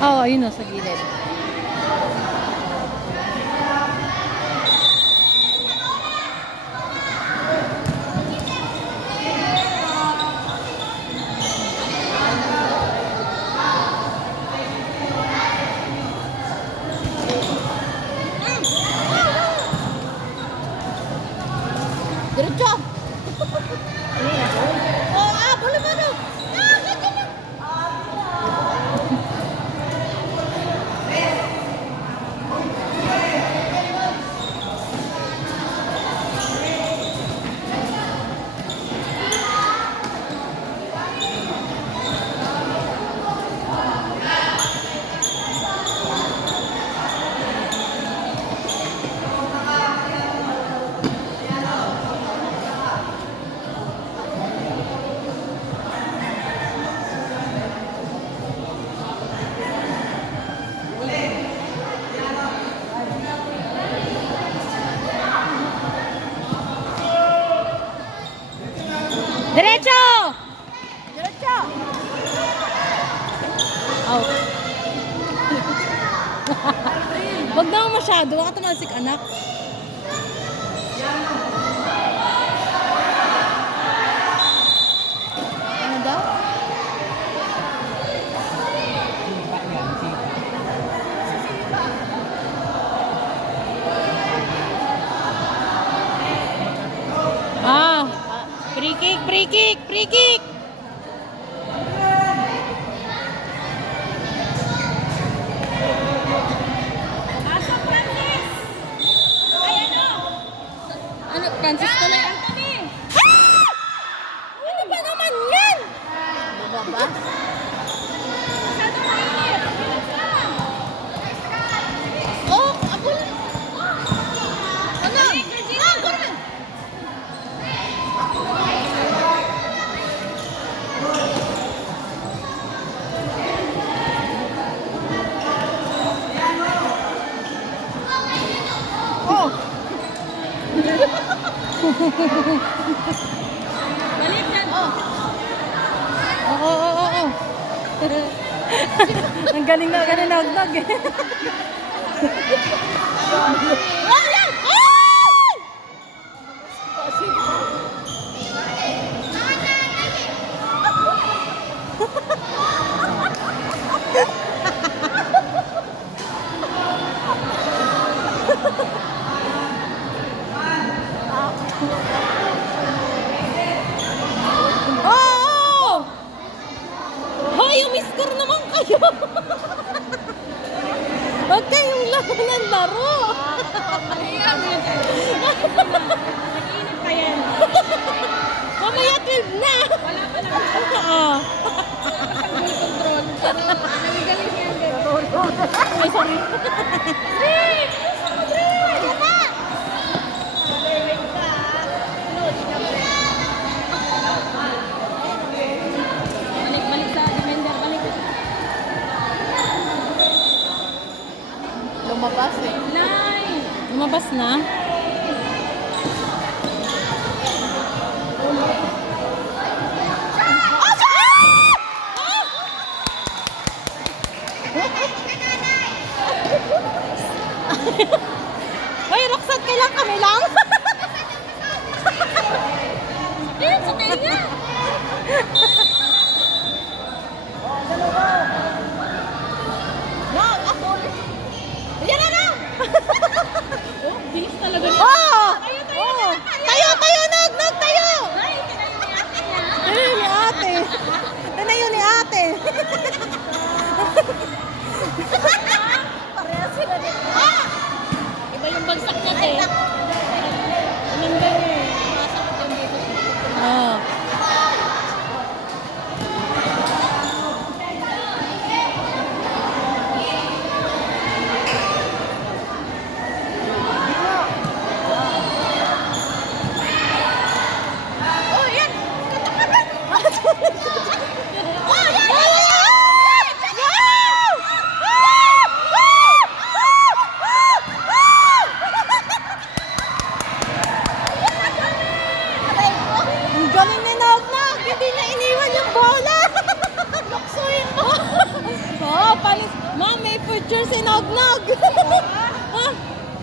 Oo, ayun o, sa gilid. Diretso! Oh, boleh mana? Diretso! Diretso! Oh. Wag naman masyado. Baka tumalsik anak. Ano daw? Free kick, free kick, free kick! Ano, Francis ko lang? Ah! Ano ba naman yan? Babas? Oh, abul! Ano? Ah, kurang! Balik yan. Oo. Ang galing na nagdag eh. Wala! Oh! Hoy, umiskor naman kayo! Huwag kayong laro ng laro! Nag-iinit pa yan. Mamaya 12 na! Wala pa lang. Oo. Full control. Pero nagagaling yan. Ay, sorry. Balik sa defender. Balik. Lumabas eh. Nine. Lumabas na? Hoy, Roxanne, kailan kami lang? Ayun, sa tenga. No, ako. Yan na! Oh, bilis talaga.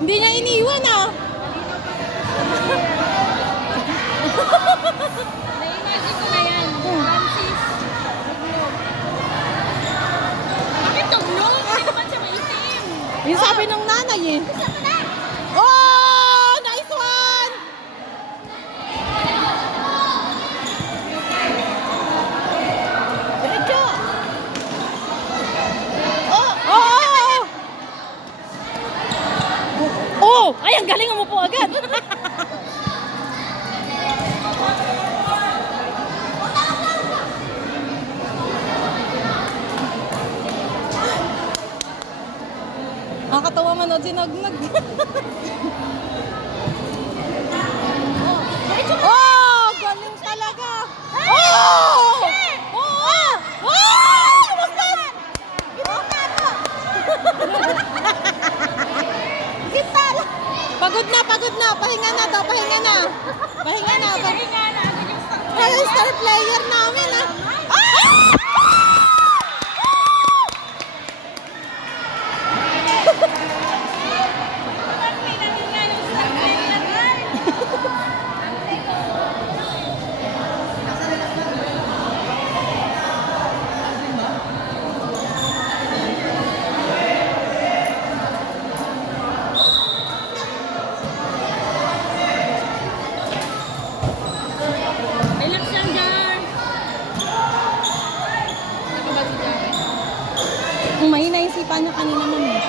Hindi niya iniwan ah. Na-imagine ko na yan. Francis. Bakit tugnong? Hindi naman siya maitim. Yung sabi ng nanay eh. Oh! Nice one! Diretso! Oh! Oh! Oh! Ay, ang galing mo po agad. Nakakatawa manood si Nagnag. Oh! Galing talaga! Oh! Oh! Oh! Lumusot! Gitara! Pagod na, pagod na. Pahinga na daw, pahinga na. Pahinga na. Pahinga na agad yung star Ay, yung star player namin ah. May nahinga yung star player. Relax lang dyan. Ano ba si Jar? Mahina yung sipa niya kanina man eh.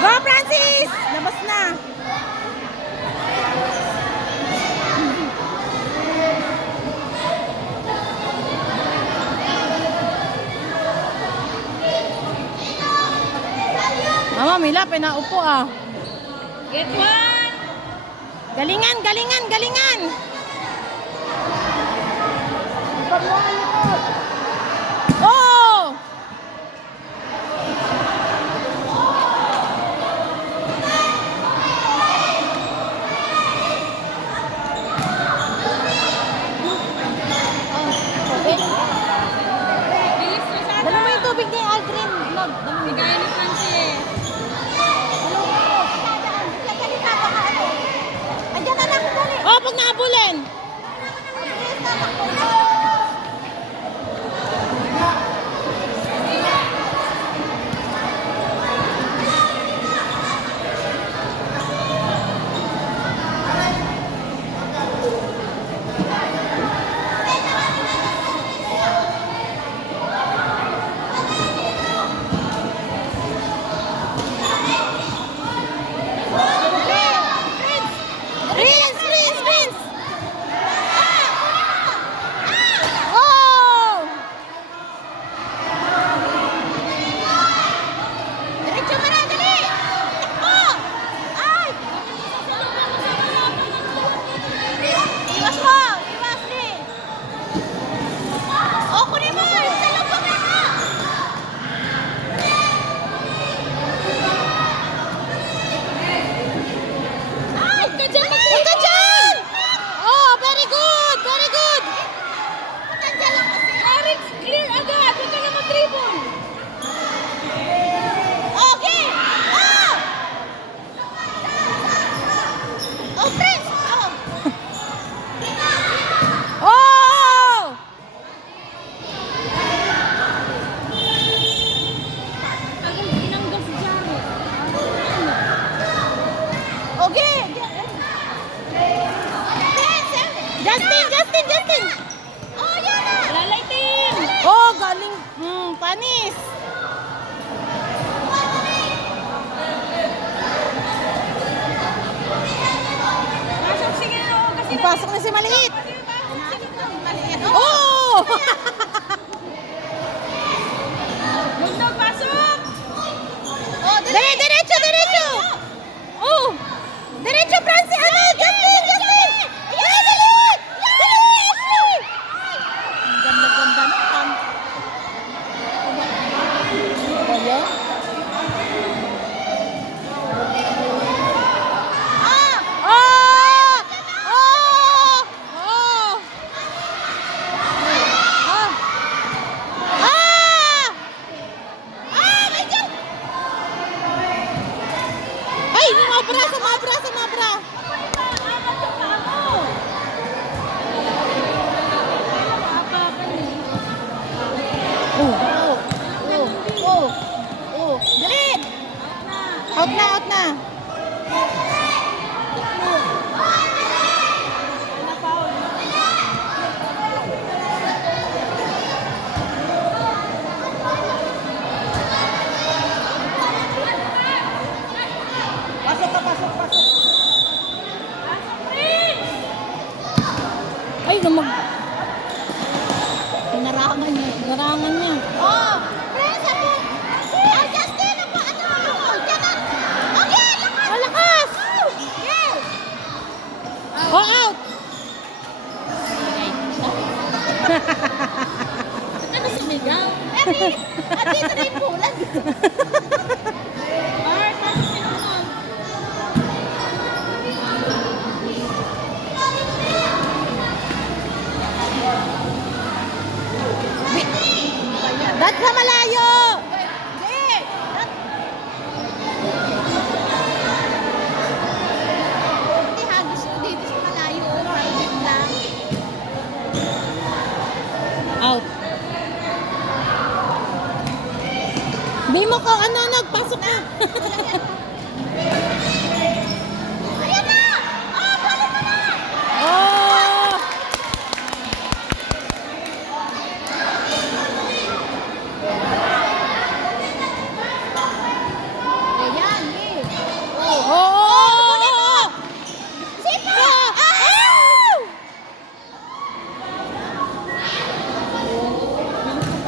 Go Francis! Labas na! Mama, Mila, pinaupo ah. Get one! Galingan, galingan, galingan! Oh! Bilis, Rosada! Dala mo yung tubig ni Aldrin. Log, dala mo. Bigay ni Francis. Oh, pag naabulin! Prince! Prince! Prince! Oh! Diretso mo na, dali! Oh! Ay! Iwas mo! Iwas ni! Oh, kunin mo! Sa lubong na ka! Ay! Huwag ka dyan! Huwag ka dyan! Oh, very good! Very good! Nandiyan lang kasi. Eric, clear agad! Huwag ka na mag-dribble! Okay! Oh! Oh, Prince! Oh! Oh! Tagal pinanggas si Jaro. Okay! Justin! Justin! Justin! Oh, yan na! Lalaitin! Oh, galing! Panis! Pasok sige na ako kasi Ipasok na si Maliit! maliit. Oh! Bundog, pasok! Oh, diretso, diretso! Oh! Diretso, Francis! Ano? Justin! Justin! Ay, dali! Dali, Ashley! Ang ganda-ganda na. Kaya? Ah! Ah! Ah! Ah! Ah! Sumabra, sumabra, sumabra. Oh, oh, oh, oh. Galit! Out na, out na. Ay, Pinarangan niya. Pinarangan niya. Oh! Presa po! Ah, Justin! Ano? Diyan na! Okay! Lakas! Malakas! Yes! Oh, out! Ano sumigaw? At dito na yung bulan. Art, nasa sinunod. Dad sa malayo! Hindi! Hindi ha, gusto ko dito sa malayo. Parang lang. Out. Bimo ko, ano, nagpasok na. Ayan na! Ah, balik mo na! Oh! Ayan, eh. Oh! Sipa! Oh!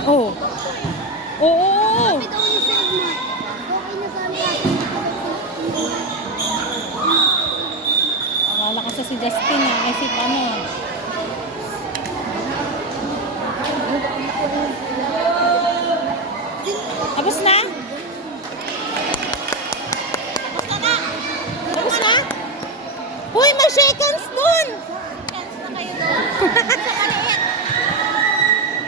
Oh! Oh! Ito yung save na. Okay na sana. Malakas na si Justin ah. Ay, si ano. Tapos na?